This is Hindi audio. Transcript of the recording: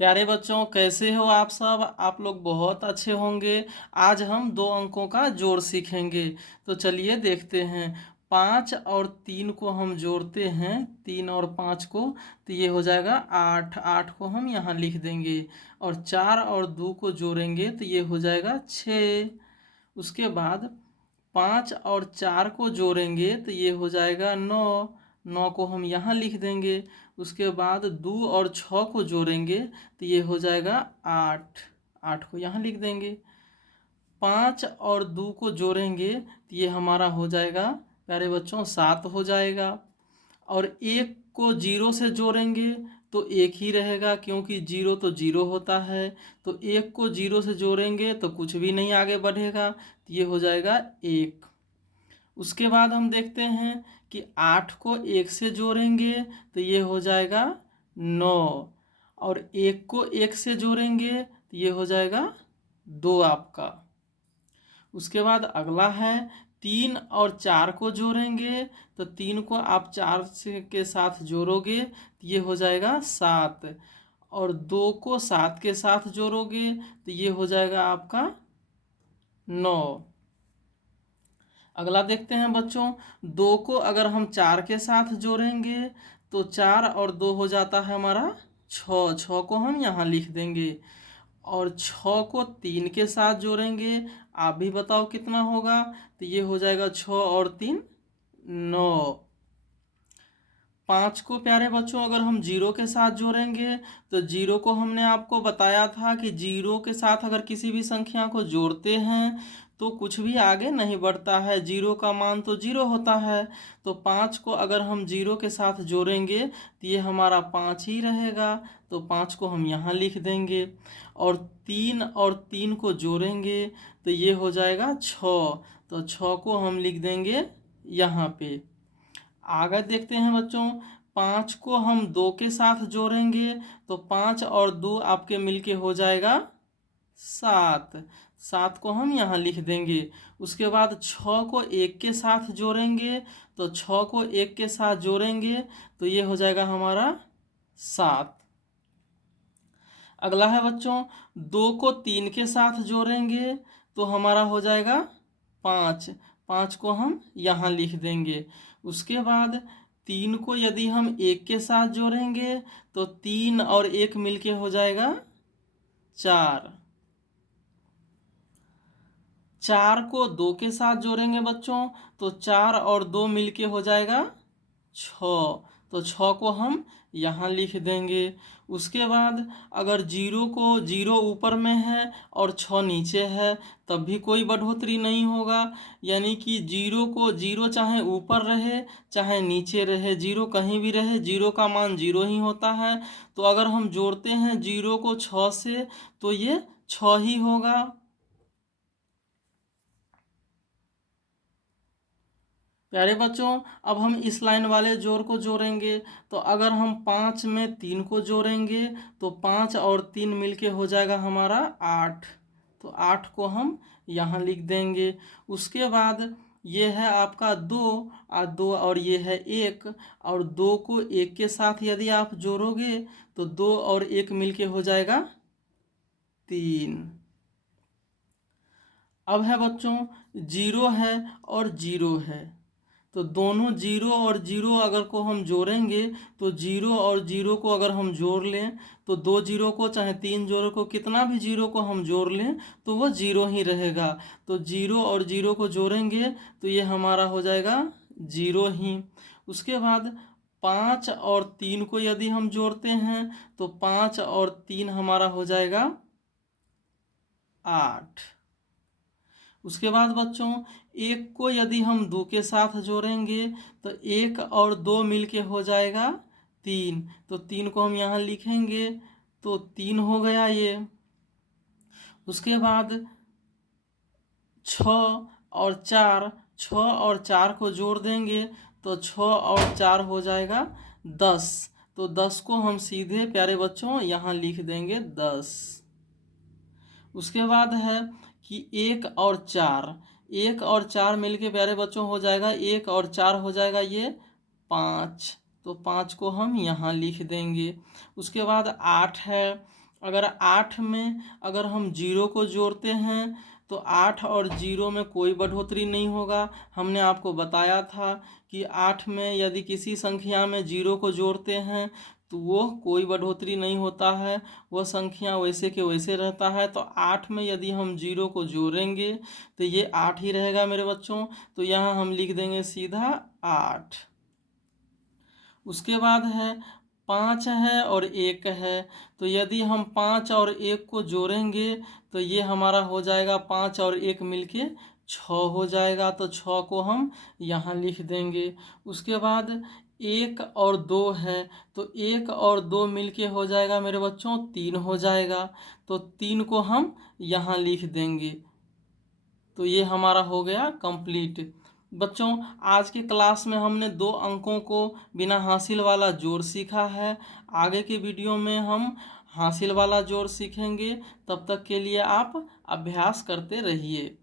प्यारे बच्चों, कैसे हो आप सब। आप लोग बहुत अच्छे होंगे। आज हम दो अंकों का जोड़ सीखेंगे। तो चलिए देखते हैं। 5 और 3 को हम जोड़ते हैं, 3 और 5 को, तो ये हो जाएगा 8। 8 को हम यहाँ लिख देंगे। और 4 और 2 को जोड़ेंगे तो ये हो जाएगा 6। उसके बाद 5 और 4 को जोड़ेंगे तो ये हो जाएगा 9। 9 को हम यहाँ लिख देंगे। उसके बाद 2 और 6 को जोड़ेंगे तो ये हो जाएगा 8। 8 को यहाँ लिख देंगे। 5 और 2 को जोड़ेंगे तो ये हमारा हो जाएगा प्यारे बच्चों 7 हो जाएगा। और 1 को 0 से जोड़ेंगे तो 1 ही रहेगा, क्योंकि 0 तो 0 होता है। तो 1 को 0 से जोड़ेंगे तो कुछ भी नहीं आगे बढ़ेगा, तो ये हो जाएगा 1। उसके बाद हम देखते हैं कि 8 को 1 से जोड़ेंगे तो ये हो जाएगा 9। और 1 को 1 से जोड़ेंगे तो ये हो जाएगा 2 आपका। उसके बाद अगला है 3 और 4 को जोड़ेंगे तो 3 को आप 4 से के साथ जोड़ोगे तो ये हो जाएगा 7। और 2 को 7 के साथ जोड़ोगे तो ये हो जाएगा आपका 9। अगला देखते हैं बच्चों। 2 को अगर हम 4 के साथ जोड़ेंगे तो 4 और 2 हो जाता है हमारा 6। 6 को हम यहाँ लिख देंगे। और 6 को 3 के साथ जोड़ेंगे, आप भी बताओ कितना होगा, तो ये हो जाएगा 6 और 3 9। 5 को प्यारे बच्चों अगर हम 0 के साथ जोड़ेंगे तो 0 को हमने आपको बताया था कि 0 के साथ अगर किसी भी संख्या को जोड़ते हैं तो कुछ भी आगे नहीं बढ़ता है, 0 का मान तो 0 होता है। तो 5 को अगर हम 0 के साथ जोड़ेंगे तो ये हमारा 5 ही रहेगा। तो 5 को हम यहाँ लिख देंगे। और 3 और 3 को जोड़ेंगे तो ये हो जाएगा 6। तो 6 को हम लिख देंगे यहाँ पे। आगे देखते हैं बच्चों। 5 को हम 2 के साथ जोड़ेंगे तो 5 और 2 आपके मिलके हो जाएगा 7। 7 को हम यहाँ लिख देंगे। उसके बाद 6 को 1 के साथ जोड़ेंगे तो 6 को 1 के साथ जोड़ेंगे तो ये हो जाएगा हमारा 7। अगला है बच्चों, 2 को 3 के साथ जोड़ेंगे तो हमारा हो जाएगा 5। 5 को हम यहाँ लिख देंगे। उसके बाद 3 को यदि हम 1 के साथ जोड़ेंगे तो 3 और 1 मिलके हो जाएगा 4। 4 को 2 के साथ जोड़ेंगे बच्चों तो 4 और 2 मिलके हो जाएगा 6। तो 6 को हम यहाँ लिख देंगे। उसके बाद अगर 0 को 0 ऊपर में है और 6 नीचे है तब भी कोई बढ़ोतरी नहीं होगा, यानी कि 0 को 0 चाहे ऊपर रहे चाहे नीचे रहे, 0 कहीं भी रहे, 0 का मान 0 ही होता है। तो अगर हम जोड़ते हैं 0 को 6 से तो ये 6 ही होगा। प्यारे बच्चों, अब हम इस लाइन वाले जोड़ को जोड़ेंगे। तो अगर हम 5 में 3 को जोड़ेंगे तो 5 और 3 मिलके हो जाएगा हमारा 8। तो 8 को हम यहाँ लिख देंगे। उसके बाद ये है आपका 2 और 2 और ये है 1। और 2 को 1 के साथ यदि आप जोड़ोगे तो 2 और 1 मिलके हो जाएगा 3। अब है बच्चों 0 है और 0 है, तो दोनों 0 और 0 अगर को हम जोड़ेंगे तो 0 और 0 को अगर हम जोड़ लें तो 2 0 को चाहे 3 0 को, कितना भी 0 को हम जोड़ लें तो वो 0 ही रहेगा। तो 0 और 0 को जोड़ेंगे तो ये हमारा हो जाएगा 0 ही। उसके बाद 5 और 3 को यदि हम जोड़ते हैं तो 5 और 3 हमारा हो जाएगा 8। उसके बाद बच्चों 1 को यदि हम 2 के साथ जोड़ेंगे तो 1 और 2 मिलके हो जाएगा 3। तो 3 को हम यहाँ लिखेंगे तो 3 हो गया ये। उसके बाद 6 और 4, 6 और 4 को जोड़ देंगे तो 6 और 4 हो जाएगा 10। तो 10 को हम सीधे प्यारे बच्चों यहाँ लिख देंगे 10। उसके बाद है कि 1 और 4, 1 और 4 मिलके प्यारे बच्चों हो जाएगा 1 और 4 हो जाएगा ये 5। तो 5 को हम यहाँ लिख देंगे। उसके बाद 8 है अगर 8 में अगर हम 0 को जोड़ते हैं तो 8 और 0 में कोई बढ़ोतरी नहीं होगा। हमने आपको बताया था कि 8 में यदि किसी संख्या में 0 को जोड़ते हैं तो वो कोई बढ़ोतरी नहीं होता है, वह संख्या वैसे के वैसे रहता है। तो 8 में यदि हम 0 को जोड़ेंगे तो ये 8 ही रहेगा मेरे बच्चों। तो यहाँ हम लिख देंगे सीधा 8। उसके बाद है 5 है और 1 है। तो यदि हम 5 और 1 को जोड़ेंगे तो ये हमारा हो जाएगा 5 और 1 मिलके 6 हो जाएगा। तो 6 को हम यहाँ लिख देंगे। उसके बाद 1 और 2 है। तो 1 और 2 मिलके हो जाएगा मेरे बच्चों 3 हो जाएगा। तो 3 को हम यहाँ लिख देंगे। तो ये हमारा हो गया कंप्लीट। बच्चों, आज की क्लास में हमने 2 अंकों को बिना हासिल वाला जोड़ सीखा है। आगे के वीडियो में हम हासिल वाला जोड़ सीखेंगे। तब तक के लिए आप अभ्यास करते रहिए।